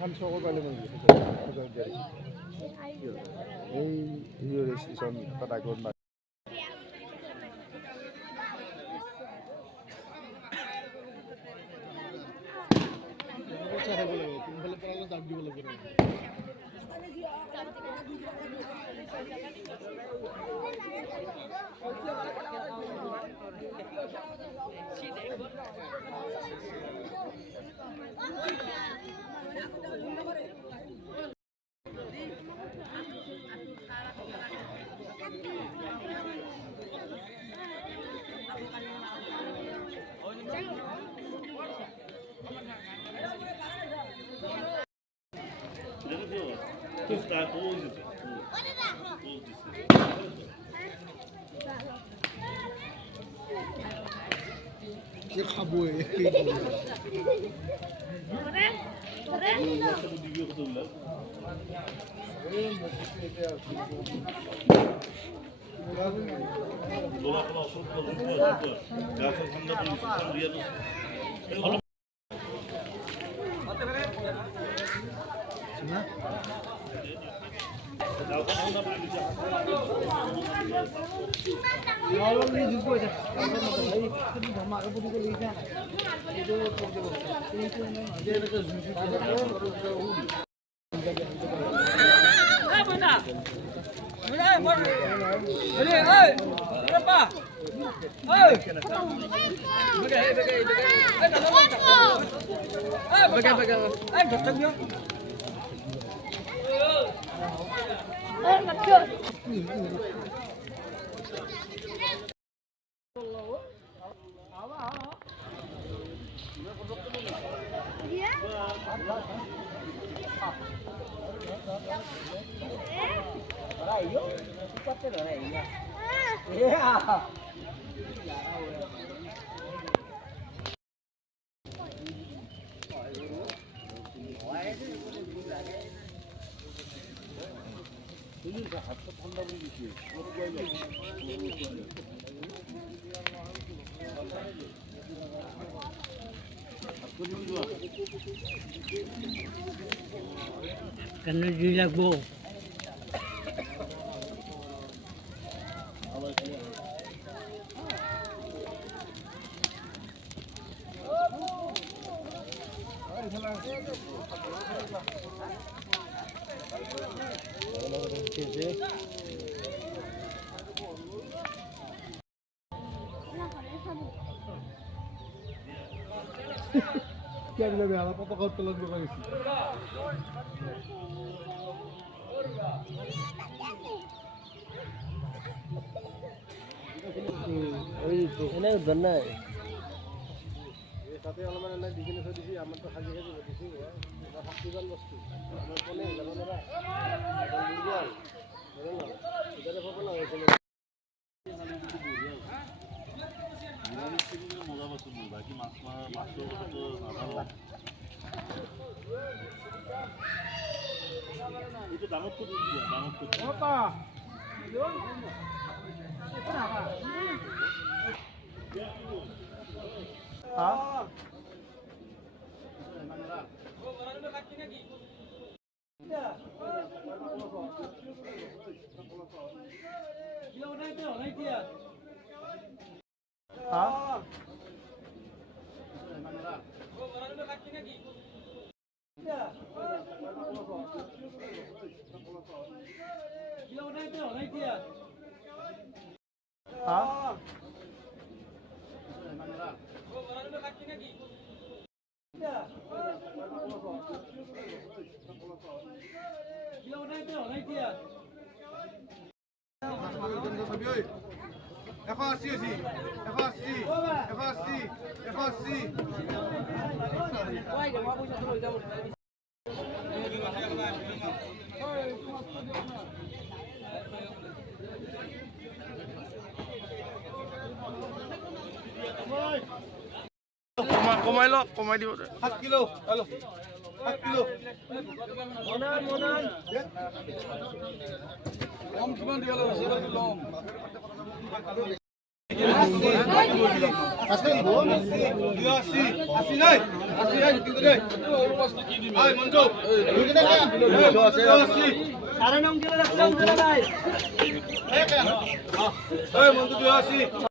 한 속을 발리면 এই hero station তারা কোন যে খাবো কেন দিয়ে লাগবো क्या लगे आला पता उତ୍ତोलन করেছি ওই এনে ধন্যবাদ এই সাথে অলমান না ডিজাইন করে দিছি আমার তো খালি খালি দিছি এটা শক্তিবান বস্তু আমার কোনে জানো না দুর্বল বলেন না এটারে পাবো না এখানে মজা বস্তু বাকি মাছ তো ভালো লাগে itu damok ko dia damok ko opa yon itu apa ha oh barang udah kaki lagi ya gila naik dia ha oh barang udah kaki lagi ya gila naik dia ha oh barang udah kaki lagi কমাই ল কমাই দিব 7 kilo hello 7 kilo লম কিমান দিব লাগে লম আসি নাই কিন্তু দে আই মঞ্জু সারা নাম দিলে রাখছাম দাদা ভাই এই মঞ্জু 82